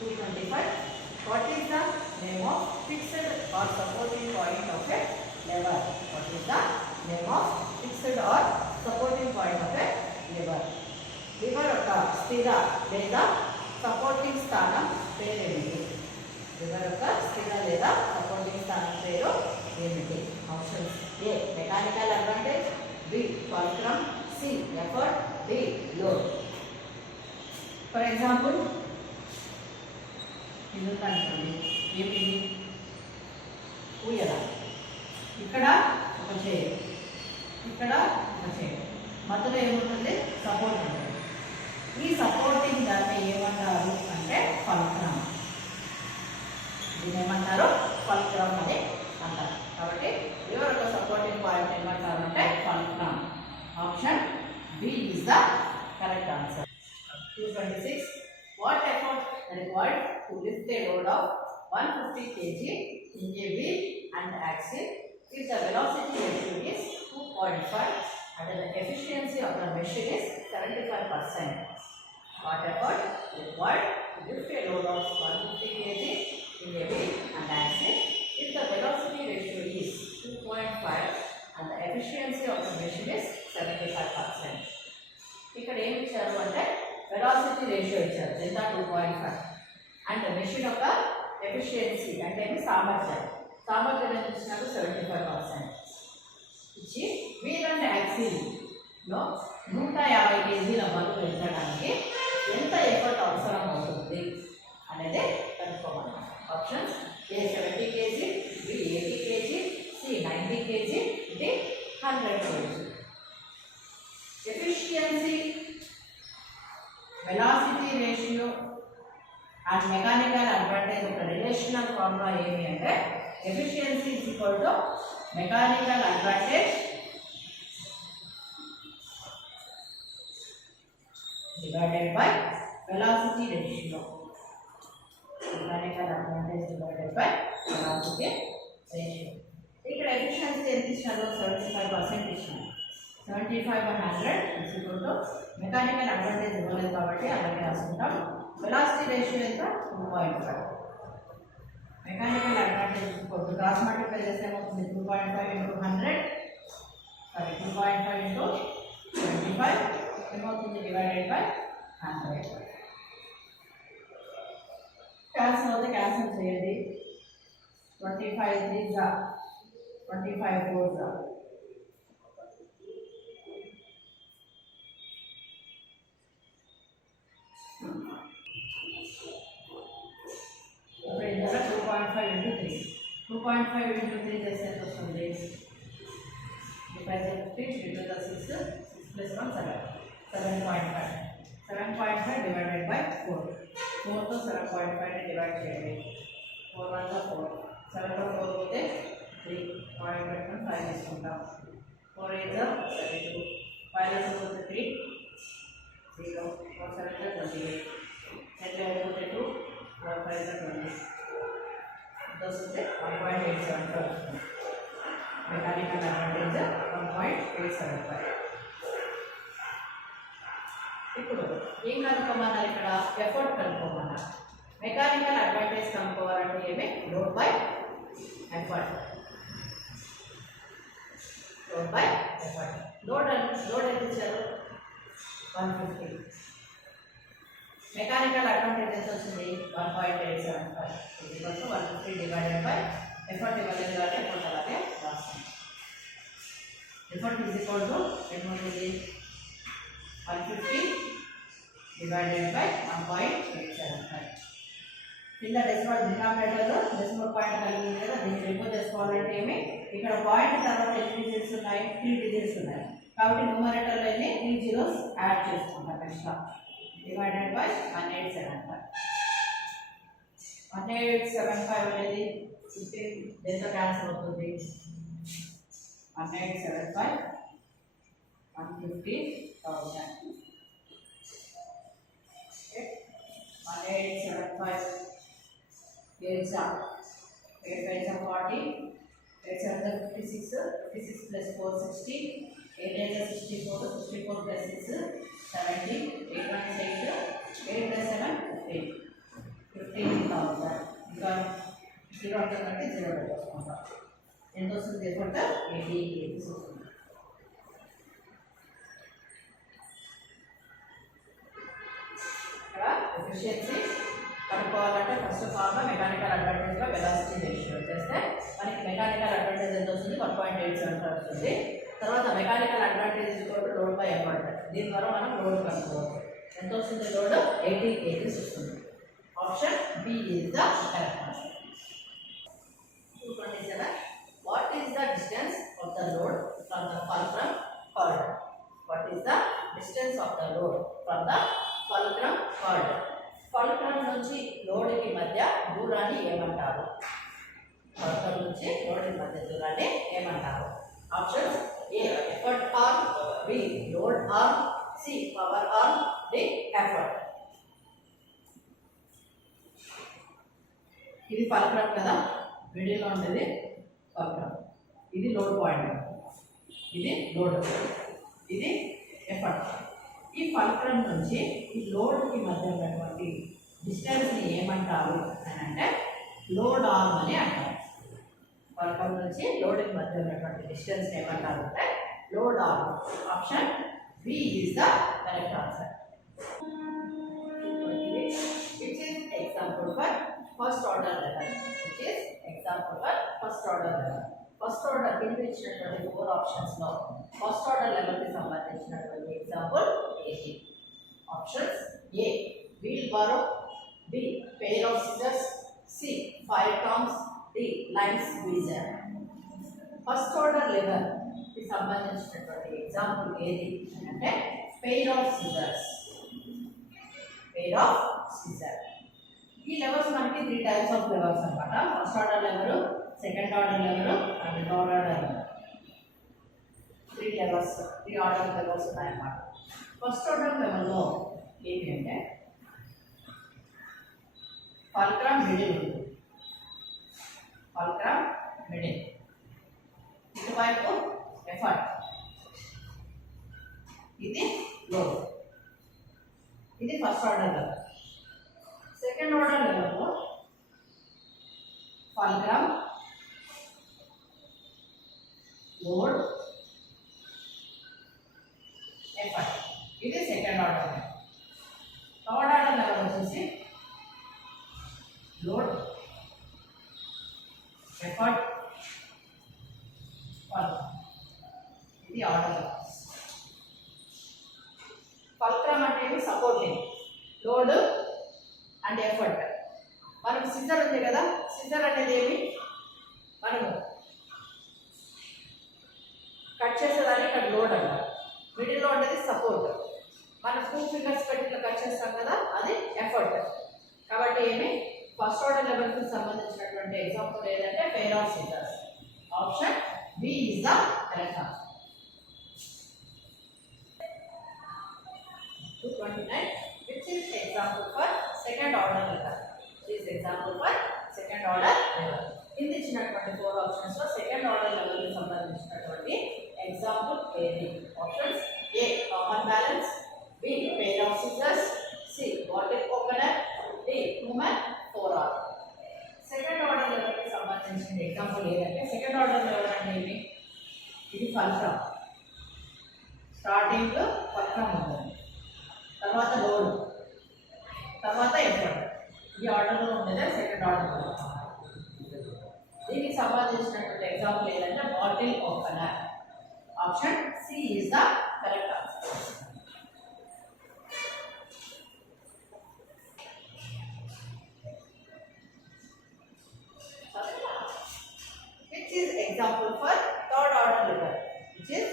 225. What is the name of fixed or supporting point of a lever? What is the name of fixed or supporting point of a lever? Lever యొక్క స్థిర లేదా supporting స్థానం పేరు ఏమిటి? lever యొక్క స్థిర లేదా సపోర్టింగ్ స్థానం పేరు ఏమిటి? Options: A mechanical advantage, B fulcrum, C effort, D load. For example ఇది అనుకోండి, ఏమిటి? ఊయల. ఇక్కడ ఒక చైర్, ఇక్కడ ఒక చైర్, మధ్యలో ఏముంటుంది? సపోర్ట్ ఉంటుంది. ఈ సపోర్టింగ్ దాన్ని ఏమంటారు అంటే ఫల్క్రమ్. దీన్ని ఏమంటారు? ఫల్క్రమ్ అని అంటారు. కాబట్టి లివర్ యొక్క సపోర్టింగ్ పాయింట్ ఏమంటారు అంటే fulcrum. Option B is the correct answer. 226. What effort required to lift a load of 150 kg in a wheel and axle if the velocity ratio is 2.5 and the efficiency of the machine is 75%? What effort required to lift a load of 150 kg in a wheel and axle if the velocity ratio is 2.5 and the efficiency of the machine is 75%? ఇక్కడ ఏమి ఇచ్చారు అంటే velocity ratio ఇచ్చారు, ఎంత? 2.5. And machine యొక్క efficiency అంటే సామర్థ్యం ఎంత ఇచ్చినారు? 75% ఇచ్చి వీల్ అండ్ యాక్సిల్లో 150 kgల బరువు ఎత్తడానికి ఎంత ఎఫర్ట్ అవసరం అవుతుంది అనేది కనుక్కోమన్నాం. Options: A 70 kg, B 80 kg, C 90 kg, D 100 kg. Efficiency, velocity ratio and mechanical advantage యొక్క రిలేషనల్ ఫార్ములా ఏమి అంటే efficiency is equal to mechanical advantage divided by velocity ratio. Mechanical advantage divided by velocity ratio. ఇక్కడ efficiency ఎంత ఇచ్చినారు? 75% ఇచ్చినారు. 75/100 is equal to mechanical advantage ఇవ్వలేదు కాబట్టి అలాగే రాసుకుంటాం. వెలాసిటీ రేషియో ఎంత? 2.5. మెకానికల్ అడ్వాంటేజ్ క్రాస్ మల్టిప్లై చేస్తే ఏమవుతుంది? 2.5 into 100, సారీ 2.5 into 25 ఏమవుతుంది? Divided by 100. క్యాన్సిల్ అవుతే క్యాన్సిల్ చేయండి. 25 3s 25 4s. ఇప్పుడు ఇందులో 2.5 into 3. 2.5 into 3 చేస్తే ఎంత వస్తుంది? 5 6 into the 6 plus 1 7. 7.5. 7.5 divided by 4. 4 తో 7.5 ని డివైడ్ చేయండి. 4 1 4. 7 తో 4 పోతే 3. పాయింట్ పెట్టుకొని 5 తీసుకుంటాం. 4 8 32. 5 తో పోతే 3 0. 4 7 28. 10 పోతే 2. 4 5 20. వస్తే 1.875 వస్తుంది. Mechanical advantage 1.875. ఇప్పుడు ఏం కనుక్కోమన్నారు? ఇక్కడ ఎఫర్ట్ కనుక్కోమన్నారు. మెకానికల్ అడ్వాంటేజ్ కనుక్కోవాలంటే ఏమి? Load by effort. Load by effort. Load ఎంత ఇచ్చారు? 150. మెకానికల్ అడ్వాంటేజ్ ఎంత వచ్చింది? 1.875. 150 డివైడెడ్ బై ఎఫర్ట్ ఇవ్వలేదు కాబట్టి ఎఫర్ట్ అలాగే రాస్తాం. ఎఫర్ట్ ఈజ్ ఈక్వల్ టు ఏమవుతుంది? 150 divided by 1.875. కింద డెసిమల్ డినామినేటర్ డెసిమల్ పాయింట్ కలిగి ఉంది కదా, దీన్ని రిమూవ్ చేసుకోవాలంటే ఏమి? ఇక్కడ పాయింట్ తర్వాత ఎన్ని డిజిట్స్ ఉన్నాయి? 3 డిజిట్స్ ఉన్నాయి కాబట్టి న్యూమరేటర్లో ఎన్ని? 3 zeros యాడ్ చేసుకుంటాం ఎక్స్ట్రా. Divided by 1875. 1875 అనేది 15 దేంతో క్యాన్సిల్ అవుతుంది? 1875 150,000. 1875 8 5 40, 8 7 56, 56 plus 4 60, 8 8 64, 64 plus 6 70, 8 1 8, 8 plus 7 15, 15 18,000. ఇంకా 0 అంటే 0 పెట్టుకుంటాం. ఎంత వస్తుంది ఎఫర్ట్ 80 kgs వస్తుంది. ఇక్కడ ఎఫిషియన్సీ కనుక్కోవాలంటే ఫస్ట్ ఆఫ్ ఆల్ మెకానికల్ అడ్వాంటేజ్గా వెలాసిటీ రేషియో చేస్తే మనకి మెకానికల్ అడ్వాంటేజ్ ఎంత వస్తుంది 1.87 వస్తుంది. తర్వాత mechanical advantage load by effort, దీని ద్వారా మనం లోడ్ కనుక్కోవచ్చు. ఎంత వస్తుంది లోడ్ 80 kgs వస్తుంది. Option B is the correct answer. 227. What is the distance of the load from the fulcrum card? What is the distance of the load from the fulcrum card? Fulcrum నుంచి లోడ్కి మధ్య దూరాన్ని ఏమంటారు? Fulcrum నుంచి లోడ్కి మధ్య దూరాన్ని ఏమంటారు? Options A effort arm, B load arm, C power arm, D effort. ఇది fulcrum కదా, మిడిల్లో ఉండేది ఫల్క్రమ్. ఇది లోడ్ పాయింట్, ఇది లోడ్, ఇది ఎఫర్ట్. ఈ ఫల్క్రమ్ నుంచి ఈ లోడ్కి మధ్య ఉన్నటువంటి డిస్టెన్స్ని ఏమంటారు అని అంటే లోడ్ ఆర్మ్ అని అంటారు. ఫల్క్రమ్ నుంచి లోడ్కి మధ్య ఉన్నటువంటి డిస్టెన్స్ని ఏమంటారు అంటే load arm. Option B is the correct answer. Which is example for first order lever? Which is example for first order lever? First order కింద ఇచ్చినటువంటి 4 ఆప్షన్స్లో ఫస్ట్ ఆర్డర్ లెవెల్కి సంబంధించినటువంటి ఎగ్జాంపుల్ ఏంటి? Options A wheelbarrow, B pair of scissors, C fire tongs, D lime squeezer. First order లెవెల్కి సంబంధించినటువంటి example ఏది అంటే pair of scissors. Pair of scissor. ఈ లెవెల్స్ మనకి 3 టైప్స్ ఆఫ్ లెవెల్స్ అనమాట. First order lever, second order lever and third order lever. 3 levers, 3 order levers ఉన్నాయన్నమాట. First order లెవెల్లో ఏంటి అంటే ఫల్క్రమ్ మిడిల్ ఉంది. ఫల్క్రమ్ మిడిల్, ఇటువైపు ఎఫర్ట్, ఇది లోడ్. ఇది first order lever. Second order లెవెల్లో ఫల్క్రమ్, లోడ్, ఎఫర్ట్, ఇది second order level. Third order level వచ్చేసి లోడ్, ఎఫర్ట్, ఫల్క్రమ్, ఇది ఆర్డర్ లెవెల్స్. ఫల్క్రమ్ అంటే సపోర్టింగ్, లోడ్ అండ్ ఎఫర్ట్. మనకు సిజర్ ఉంది కదా, సిజర్ అనేది ఏమి మనము కట్ చేసేదాన్ని ఇక్కడ లోడ్ అంటారు. మిడిల్లో ఉండేది సపోర్ట్. మనం 2 ఫింగర్స్ పెట్టి ఇట్లా కట్ చేస్తాం కదా, అది ఎఫర్ట్. కాబట్టి ఏమి ఫస్ట్ ఆర్డర్ లెవెల్కి సంబంధించినటువంటి ఎగ్జాంపుల్ ఏదంటే pair of scissors. Option B is the correct answer. 229. Which is example for second order level? Which is example for second order level? కింద ఇచ్చినటువంటి 4 ఆప్షన్స్ లో సెకండ్ ఆర్డర్ లెవెల్ కి సంబంధించినటువంటి ఎగ్జాంపుల్ ఏది? Options A common balance, B pair of scissors, C bottle opener, D human forearm. Second order level కి సంబంధించిన example ఏదంటే second order level అంటే ఏమి? ఇది ఫల్క్రమ్. స్టార్టింగ్ లో ఫల్క్రమ్ ఉంటుంది, తర్వాత లోడ్, తర్వాత ఎఫర్ట్. ఈ ఆర్డర్లో ఉండేదే సెకండ్ ఆర్డర్. దీనికి సంబంధించినటువంటి ఎగ్జాంపుల్ ఏదంటే bottle opener. Option C is the correct answer. Which is example for third order level? Which is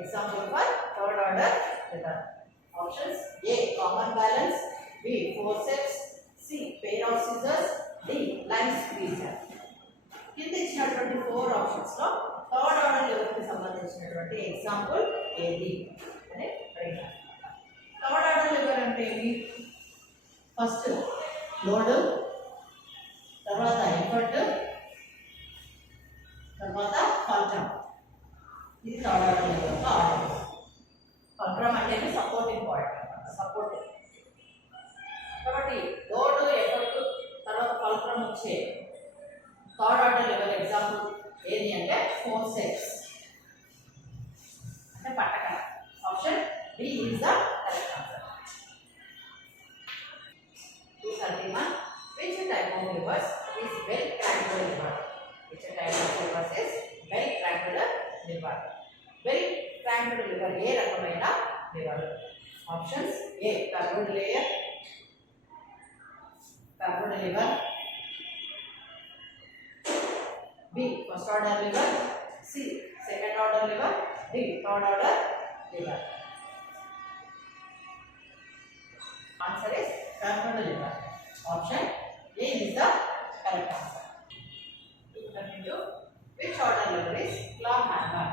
example for third order level? Options A common balance, B forceps, C pair of scissors, D line squeezer. కింద ఇచ్చినటువంటి 4 options లో third order level కి సంబంధించినటువంటి example ఏది అని అడిగారు. Third order level అంటే ఏమి? ఫస్ట్ లోడ్, తర్వాత ఎఫర్ట్, తర్వాత ఫల్క్రమ్. ఇది third order level order. Fulcrum అంటే సపోర్టింగ్ పాయింట్, సపోర్టింగ్. కాబట్టి లోడ్, ఎఫర్ట్, తర్వాత వచ్చే థర్డ్ ఆర్డర్ లెవెల్ ఎగ్జాంపుల్ ఏది అంటే ఫోర్సెప్స్ అంటే పట్టకర. Option B is the correct answer. 231. Which type of levers is well cranked lever? Which type of levers is well cranked lever? Well cranked lever ఏ రకమైన lever? Options A curved lever, B first order lever, C second order lever, D third order lever. Answer is curved lever. Option A is the correct answer. 232. Which order lever is claw hammer?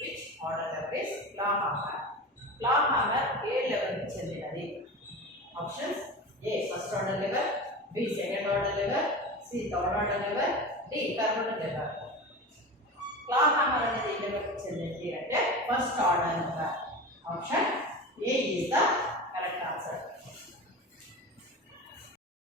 Which order lever is claw hammer? Claw hammer A lever కి చెందినది. Options A first order lever, B second order lever, C third order lever, D curved lever. Claw hammer అనేది ఏ lever కి చెందినది అంటే first order lever. Option A is the